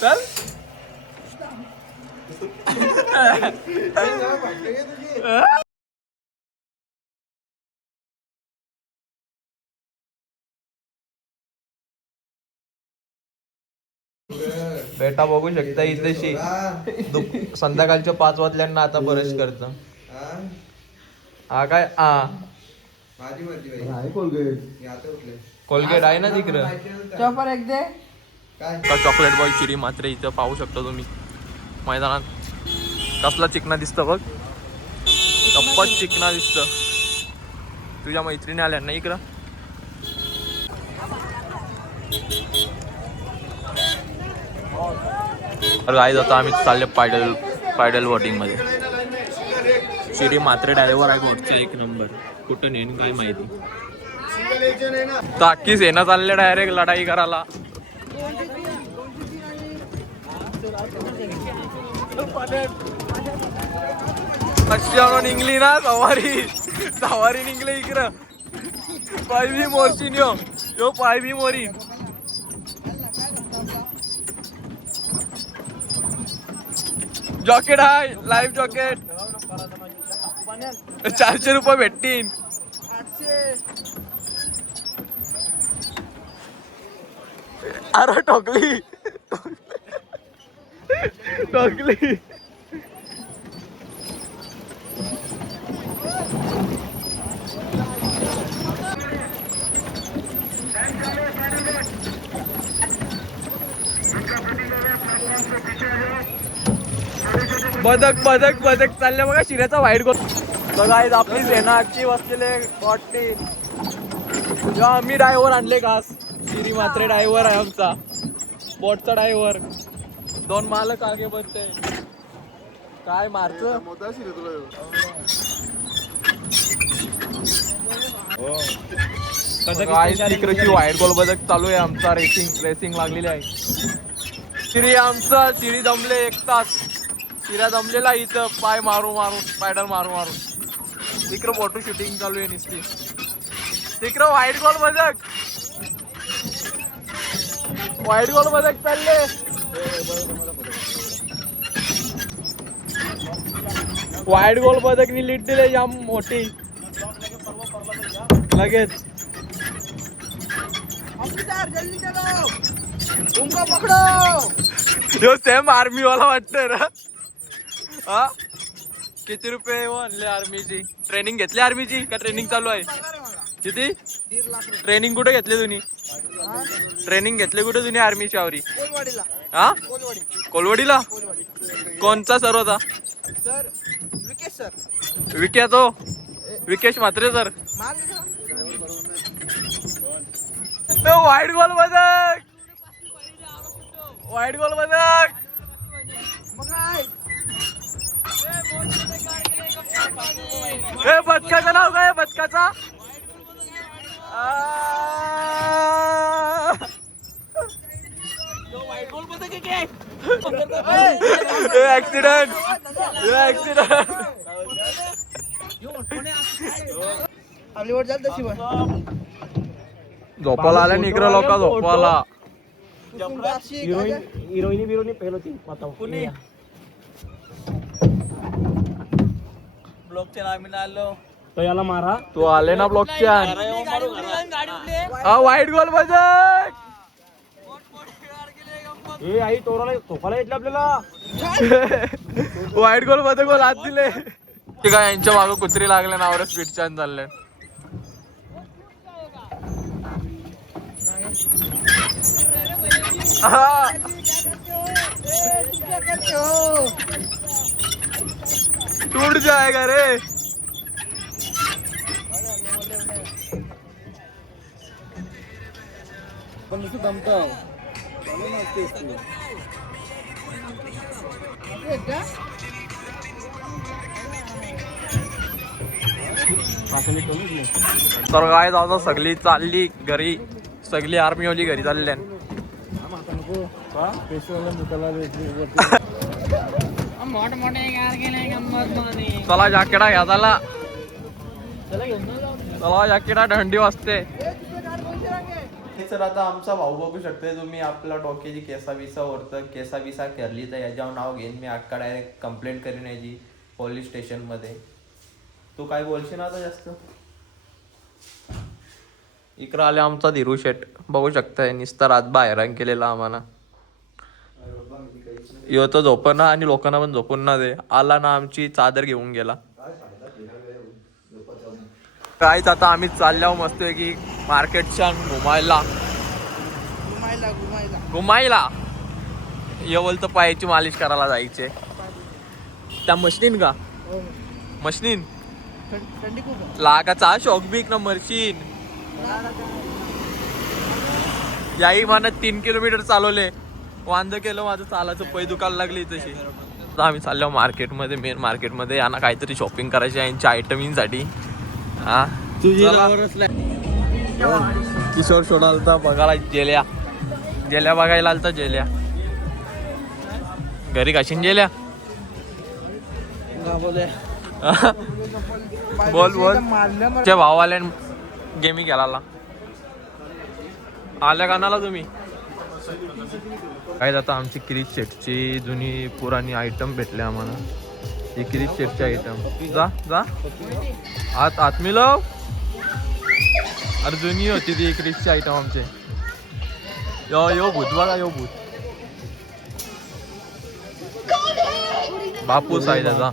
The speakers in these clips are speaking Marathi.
चल बेटा बघू शकता इथेशी संध्याकाळच्या 5 वाजल्यांना आता ब्रश करतं. हा काय कोलगेट आहे ना तिकडं. चॉकलेट बॉय चिरी मात्र इथं पाहू शकता तुम्ही मैदानात. कसला चिकना दिसतं बघ, टप्पच चिकना दिसतं. तुझ्या मैत्रिणी आल्या ना इकडं. तर गाईज आता आम्ही चालले पायडल वॉटिंग मध्ये. चिरी मात्र ड्रायव्हर आहे गोटचे एक नंबर. कुठं नेन काय माहिती. ताकी सेना चालले डायरेक्ट लढाई करायला. अशी निघली ना सवारी निघले इकडं. पाय बी मोरशीन यो पाय बी मोरी. जॉकेट आहे लाईव्ह जॉकेट 400 रुपये भेटतील. अरे ठोकली. बदक चालल्या बघा शिऱ्याचा वाईट गोल. बघा आपली सेनाची बसलेले बॉटली. आम्ही ड्रायव्हर आणले खास. शिरी मात्र ड्रायव्हर आहे आमचा, बोटचा ड्रायव्हर. 2 मालक आगे बसते. काय मारचं तिकडची वाईट गोल बदक चालू आहे आमचा. रेसिंग लागलेली आहे. शिरी दमले 1 तास. शिरा दमलेला इथं पाय मारून पायडल मारून. तिकडं फोटो शूटिंग चालू आहे नुसती. तिकडं वाईट गोल बदक चालले. वाईट गोल बदकनी लीड दिले जाम मोठी लगेच. जो सेम आर्मी वाला वाटतंय ना. हा किती रुपये आणले आर्मीची? ट्रेनिंग घेतली आर्मीची का ट्रेनिंग चालू आहे? किती ट्रेनिंग कुठे घेतली तुम्ही? ट्रेनिंग घेतली कुठे तुम्ही आर्मीची आवरी? हा कोलवडीला. कोणचा सर होता? विक्या तो विकेश म्हात्रे सर. वाईट गोल बदक बदकाचं नाव काय? बदकाचा ऍक्सिडेंट. झोपाला आल्या निकर लोक झोपाला. हिरोईनी पहिलं ती ब्लॉकच्या आम्ही आलो तो याला मारा. तू आले ना ब्लॉकच्या. वाईट गोल बदक. ए आई तोराला झोपाला येतलं आपल्याला. वाईट गोल बदक गोल हात दिले. ते काय यांच्या मागं कुत्री लागले नावर स्पीड छान चालले. टूट जाएगा रे. तर काय जाऊ सगळी चालली घरी. सगळी आर्मी वाली घरी चालल्या. चला जॅकेटा घ्या. चला चला याकिडा थंडी वाजते. तर आता आमचा भाऊ बघू शकतोय तुम्ही, आपला डोक्याची केसा ओरतं, केसा करली तर याच्यावर नाव घेईन मी, अक्का डायरेक्ट कंप्लेंट करीन याची पोलीस स्टेशनमध्ये. तू काय बोलशील आता जास्त? इकडं आले आमचा धीरू शेट, बघू शकताय निस्तर रात बाहेर केलेला आम्हाला. यो तो झोपना आणि लोकांना पण झोपून ना दे. आला ना आमची चादर घेऊन गेला. काहीच आता आम्ही चालल्यावर मस्त की मार्केटच्या घुमायला येवल तर पायाची मालिश करायला जायचे. त्या मशीन का मशीन लागाचा शॉक बीक ना मशीन याही म्हणत 3 किलोमीटर चालवले, वांद केलं माझं चालायचं, पै दुखायला लागली तशी. आता आम्ही चाललो मार्केटमध्ये, मेन मार्केटमध्ये. यांना काहीतरी शॉपिंग करायची आहे यांच्या आयटमींसाठी. हा किशोर सोडालता बघायला जेल्या बघायला आलता. जेल्या घरी कशीन जेल्या बोल त्या भावाल्या गेमी खेळायला आल्या कानाला तुम्ही काय. आता आमची किरीट शेटची जुनी पुराणी आयटम भेटले आम्हाला. ही किरीट शेटची आयटम. जा आत मिलव. अरे जुनी होती ती किरीटची आयटम आमचे. यो भूत बघा, यो भूत बापूस आहे त्याचा.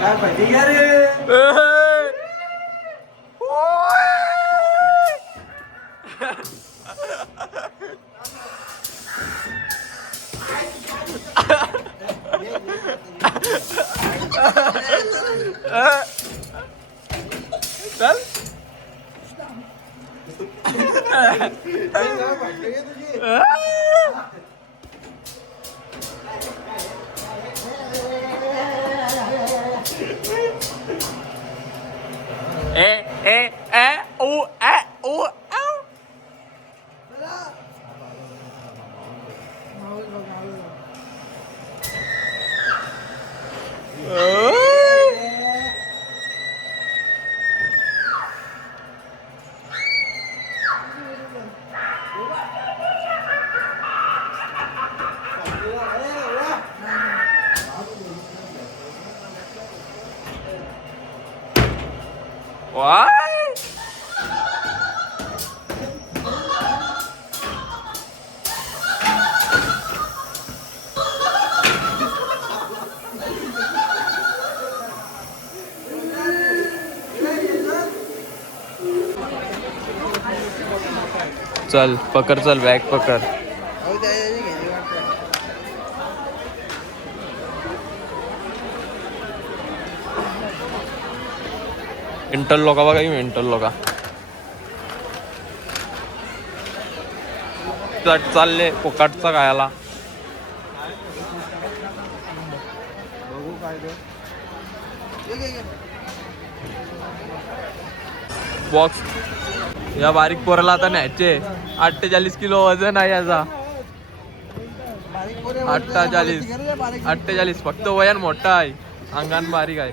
काय पाहिजे घ्या रे. चल What? चल पकड, चल बॅग पकड. मेंटल लोका बघा, मेंटल लोका चालले पोकाटचा खायला. बॉक्स या बारीक पोराला आता न्यायचे. 48 किलो वजन आहे याचा. 48 फक्त वयान मोठा आहे, अंगान बारीक आहे.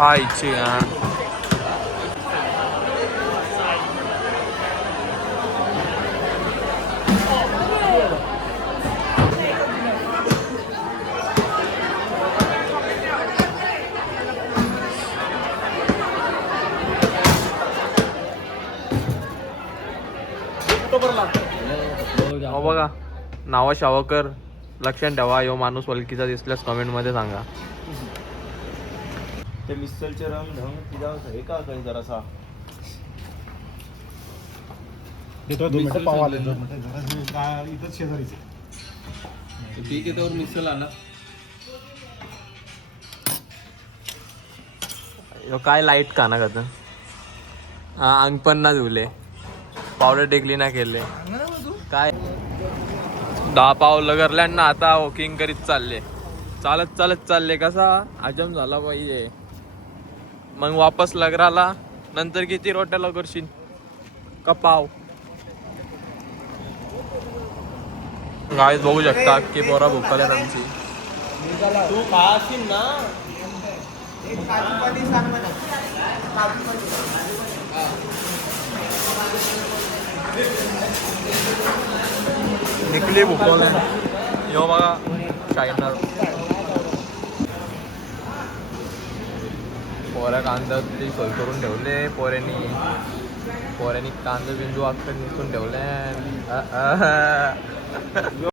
आईची यार. हो बघा नावा शावकर लक्षात ठेवा. यो माणूस वलकीचा दिसल्यास कमेंट मध्ये सांगा. ते मिसलचे रंग ढंग तिला हे का काही जरासा ठीक आहे त्यावर मिसल आला. यो काय लाईट काना का अंग पण ना धुले पावडर टेकली ना केले काय 10 पावलं करल्यान आता वॉकिंग करीत चालले. चालत चालत चालले कसा आजम झाला पाहिजे. मग वापस लगराला नंतर किती रोट्याला करशील का पाव. गाईत बघू शकता की पोरा भुकाल्यात आमची. तू खाशील ना. निकली भुकवल्या यो बघा चायना पोऱ्या कांद्याची सोय करून ठेवले. पोऱ्यांनी कांदा बिंदू अख्खं निसून ठेवले.